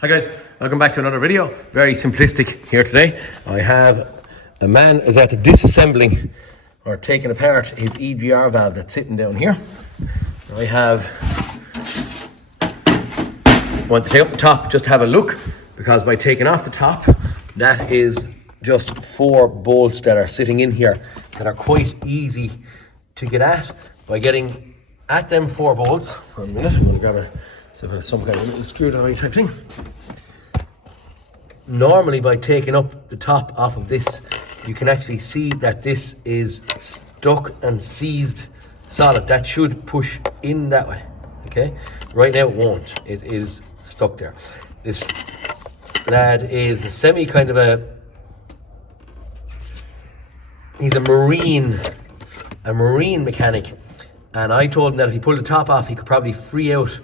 Hi guys, welcome back to another video. Very simplistic here today. I have a man is at the disassembling or taking apart his EGR valve that's sitting down here. I want to take up the top just to have a look, because by taking off the top, that is just 4 bolts that are sitting in here that are quite easy to get at. By getting at them 4 bolts, for a minute, I'm going to grab some kind of little screwdriver type thing. Normally, by taking up the top off of this, you can actually see that this is stuck and seized solid. That should push in that way, okay? Right now it won't, it is stuck there. This lad is a semi kind of he's a marine mechanic, and I told him that if he pulled the top off, he could probably free out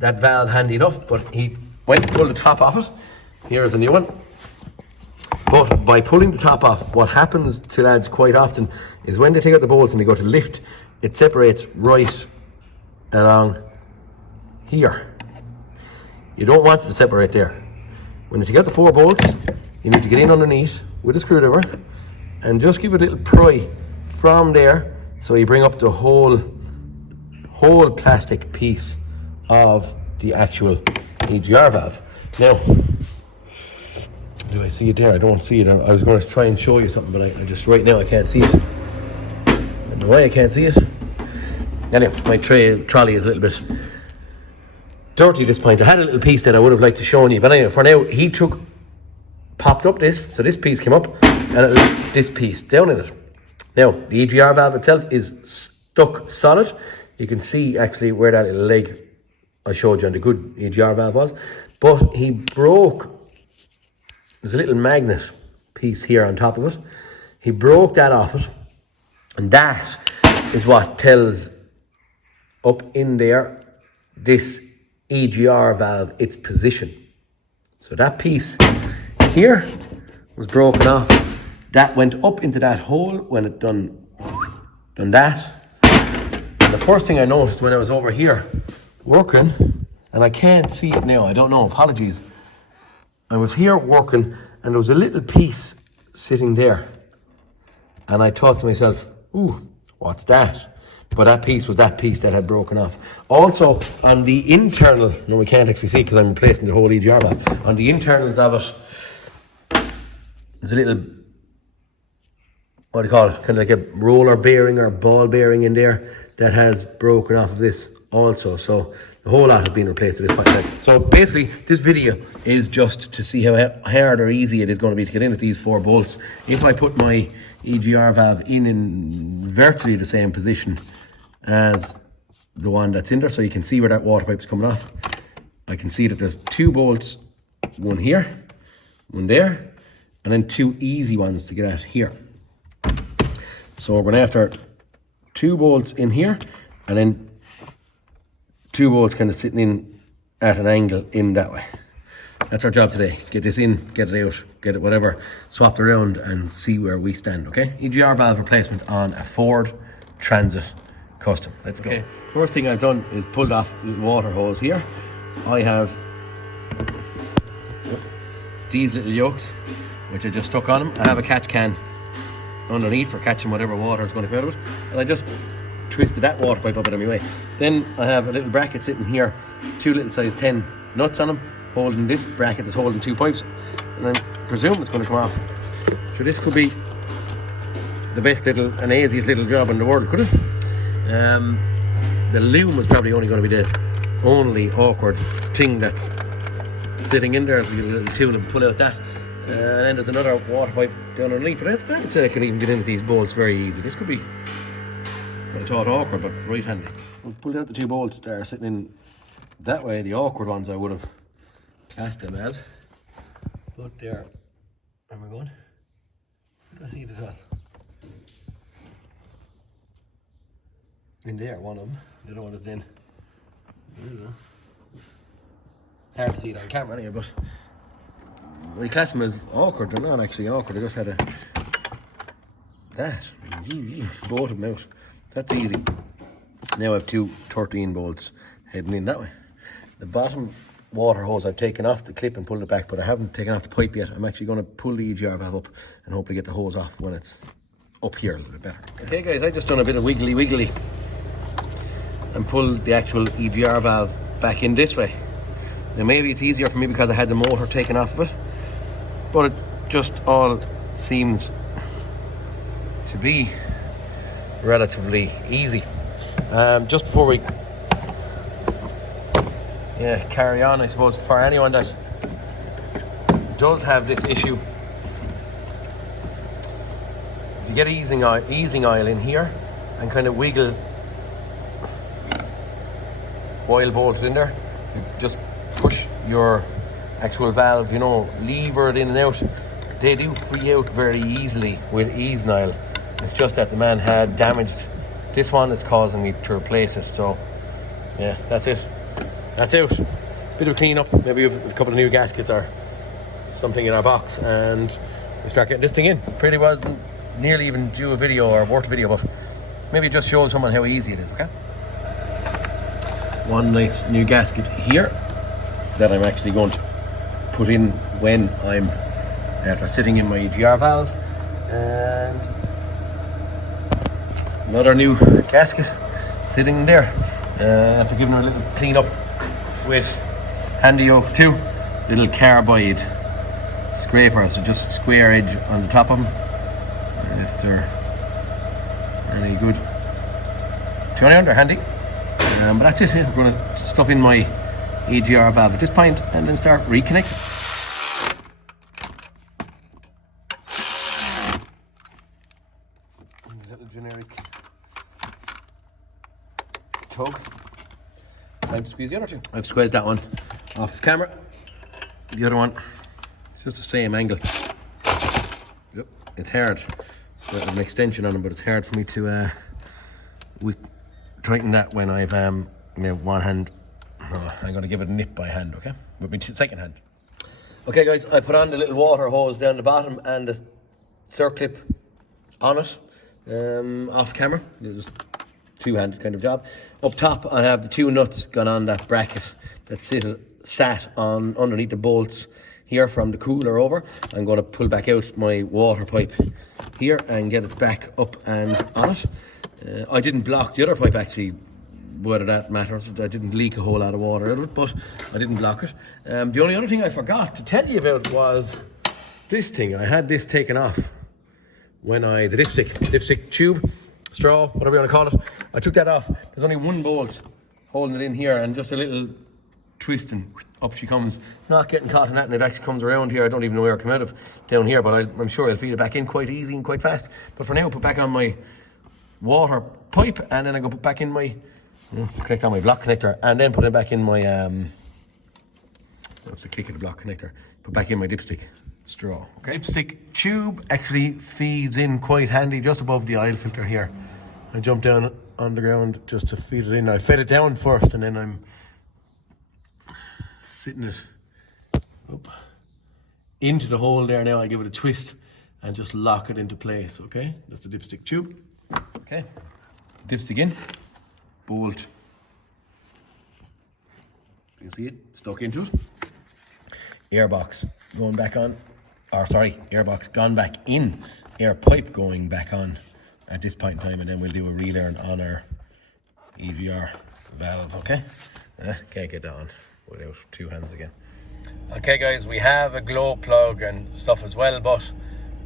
that valve handy enough, but he went and pulled the top off it. Here's a new one. But by pulling the top off, what happens to lads quite often is when they take out the bolts and they go to lift, it separates right along here. You don't want it to separate there. When you take out the 4 bolts, you need to get in underneath with a screwdriver and just give it a little pry from there, so you bring up the whole plastic piece of the actual EGR valve. Now, do I see it there? I don't see it. I was going to try and show you something, but I just right now I can't see it. I don't know why I can't see it. Anyway, my trolley is a little bit dirty at this point. I had a little piece that I would have liked to show you, but anyway, for now, he popped up this, so this piece came up, and it left this piece down in it. Now, the EGR valve itself is stuck solid. You can see actually where that little leg I showed you on the good EGR valve was, but he broke, there's a little magnet piece here on top of it. He broke that off it, and that is what tells up in there this EGR valve its position. So that piece here was broken off. That went up into that hole when it done that. And the first thing I noticed when I was over here working, and I can't see it now, I don't know, apologies. I was here working and there was a little piece sitting there, and I thought to myself, ooh, what's that? But that piece was that piece that had broken off. Also, on the internal, no, we can't actually see because I'm replacing the whole EGR valve. On the internals of it, there's a little, what do you call it, kind of like a roller bearing or ball bearing in there that has broken off of this also. So the whole lot has been replaced at this point. So basically, this video is just to see how hard or easy it is going to be to get in with these 4 bolts. If I put my EGR valve in virtually the same position as the one that's in there, so you can see where that water pipe is coming off. I can see that there's 2 bolts, one here, one there, and then 2 easy ones to get at here. So we're going after 2 bolts in here, and then 2 bolts kind of sitting in at an angle in that way. That's our job today. Get this in, get it out, get it whatever, swapped around, and see where we stand, okay? EGR valve replacement on a Ford Transit Custom. Let's go. Okay. First thing I've done is pulled off the water hose here. I have these little yokes, which I just stuck on them. I have a catch can underneath for catching whatever water is going to come out of it, and I just twisted that water pipe up it anyway. Then I have a little bracket sitting here, 2 little size 10 nuts on them, holding this bracket that's holding 2 pipes, and I presume it's going to come off. So this could be the best little and easiest little job in the world, could it? The loom was probably only going to be the only awkward thing that's sitting in there. If you get a little tool and pull out that, and then there's another water pipe down underneath. But I'd say I can even get into these bolts very easy. This could be, I thought, awkward, but right handy. We'll pull out the 2 bolts that are sitting in that way. The awkward ones I would have classed them as, but there. Where am I going? Where do I see it at all? In there, one of them. The other one is then, I don't know. Hard to see it on camera anyway, but we class them as awkward. They're not actually awkward. I just had both of them out. That's easy. Now I have 2 13 bolts heading in that way. The bottom water hose. I've taken off the clip and pulled it back, but I haven't taken off the pipe yet. I'm actually going to pull the EGR valve up and hopefully get the hose off when it's up here a little bit better. Okay guys, I just done a bit of wiggly and pulled the actual EGR valve back in this way. Now maybe it's easier for me because I had the motor taken off of it, but it just all seems to be relatively easy. Just before we carry on, I suppose, for anyone that does have this issue, if you get easing oil in here and kind of wiggle while bolted in there, you just push your actual valve, you know, lever it in and out. They do free out very easily with easing oil. It's just that the man had damaged this one. Is causing me to replace it. So yeah, that's it. That's out. Bit of a clean up. Maybe we've a couple of new gaskets or something in our box, and we start getting this thing in. Pretty wasn't nearly even do a video or worth a video, but maybe just showing someone how easy it is. Okay. One nice new gasket here that I'm actually going to put in when I'm after sitting in my EGR valve, and another new gasket sitting there. After giving her a little clean up with handy oak 2 little carbide scrapers, so just square edge on the top of them if they're really good. 20 they're handy. But that's it. I'm going to stuff in my EGR valve at this point and then start reconnecting. A little generic tug. Time to squeeze the other two. I've squeezed that one off camera. The other one, it's just the same angle. Yep, it's hard. There's an extension on it, but it's hard for me to tighten that when I've one hand. I'm going to give it a nip by hand, okay? With my second hand. Okay guys, I put on the little water hose down the bottom and the circlip on it, off camera. Just two-handed kind of job. Up top I have the 2 nuts gone on that bracket that sat on underneath the bolts here from the cooler over. I'm going to pull back out my water pipe here and get it back up and on it. I didn't block the other pipe actually, whether that matters. I didn't leak a whole lot of water out of it, but I didn't block it. The only other thing I forgot to tell you about was this thing. I had this taken off when the dipstick tube, straw, whatever you want to call it. I took that off. There's only one bolt holding it in here and just a little twist and up she comes. It's not getting caught in that, and it actually comes around here. I don't even know where it came out of down here, but I'm sure I'll feed it back in quite easy and quite fast. But for now, I'll put back on my water pipe, and then I'm going to put back in my connect on my block connector, and then put it back in my that's the click of the block connector. Put back in my dipstick straw. Okay. Dipstick tube actually feeds in quite handy just above the oil filter here. I jumped down on the ground just to feed it in. I fed it down first, and then I'm sitting it up into the hole there. Now I give it a twist and just lock it into place. Okay, that's the dipstick tube. Okay, dipstick in, bolt. You see it stuck into it. Airbox going back on, or sorry, airbox gone back in, air pipe going back on at this point in time, and then we'll do a relearn on our EGR valve. Okay, can't get that on without 2 hands again. Okay guys, we have a glow plug and stuff as well, but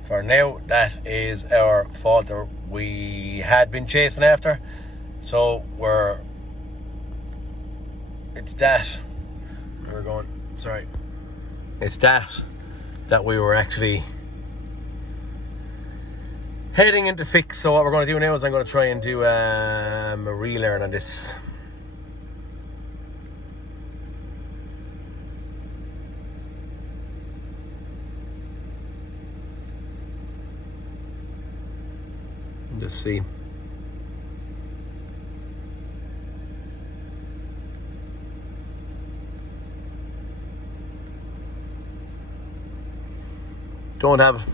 for now that is our fault that we had been chasing after. So it's that we were actually heading into fix. So what we're going to do now is I'm going to try and do a relearn on this. Let's see. Don't have.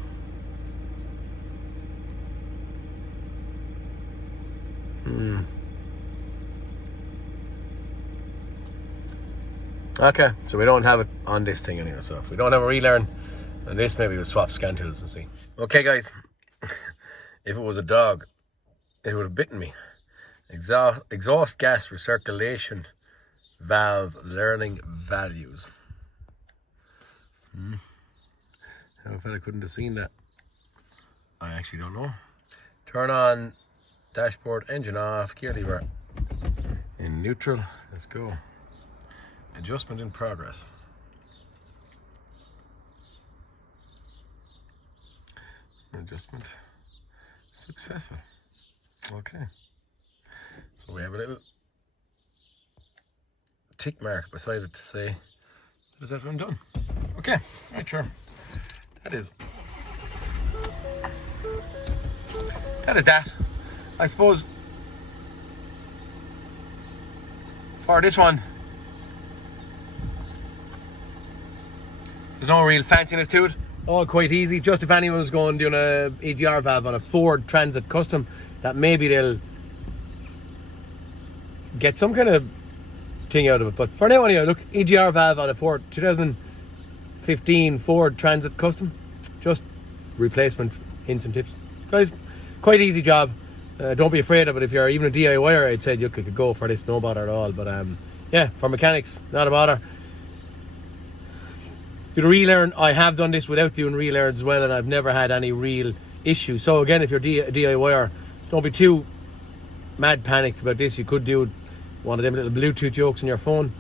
Okay, so we don't have it on this thing anyway. So if we don't have a relearn on this, maybe we'll swap scan tools and see. Okay, guys. If it was a dog, it would have bitten me. Exhaust gas recirculation valve learning values. How if I couldn't have seen that? I actually don't know. Turn on dashboard, engine off, gear lever in neutral. Let's go. Adjustment in progress. Adjustment successful. Okay. So we have a little tick mark beside it to say that is everyone done. Okay, right, sure. That is that. I suppose for this one, there's no real fanciness to it. All quite easy. Just if anyone's going doing a EGR valve on a Ford Transit Custom, that maybe they'll get some kind of thing out of it. But for now anyway, look, EGR valve on a Ford 2015 Ford Transit Custom. Just replacement, hints and tips. Guys, quite easy job. Don't be afraid of it. If you're even a DIYer, I'd say you could go for this, no bother at all. But yeah, for mechanics, not a bother. Do the relearn. I have done this without doing relearn as well, and I've never had any real issues. So again, if you're a DIYer, don't be too mad panicked about this. You could do one of them little Bluetooth yokes in your phone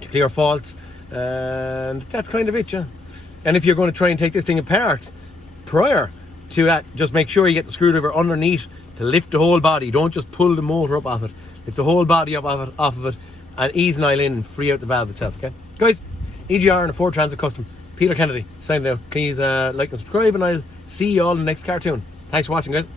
to clear faults, and that's kind of it, yeah. And if you're going to try and take this thing apart, prior to that, just make sure you get the screwdriver underneath to lift the whole body. Don't just pull the motor up off it. Lift the whole body up off of it, and ease an oil in and free out the valve itself. Okay, guys. EGR and a Ford Transit Custom. Peter Kennedy signing out. Please like and subscribe, and I'll see you all in the next cartoon. Thanks for watching, guys.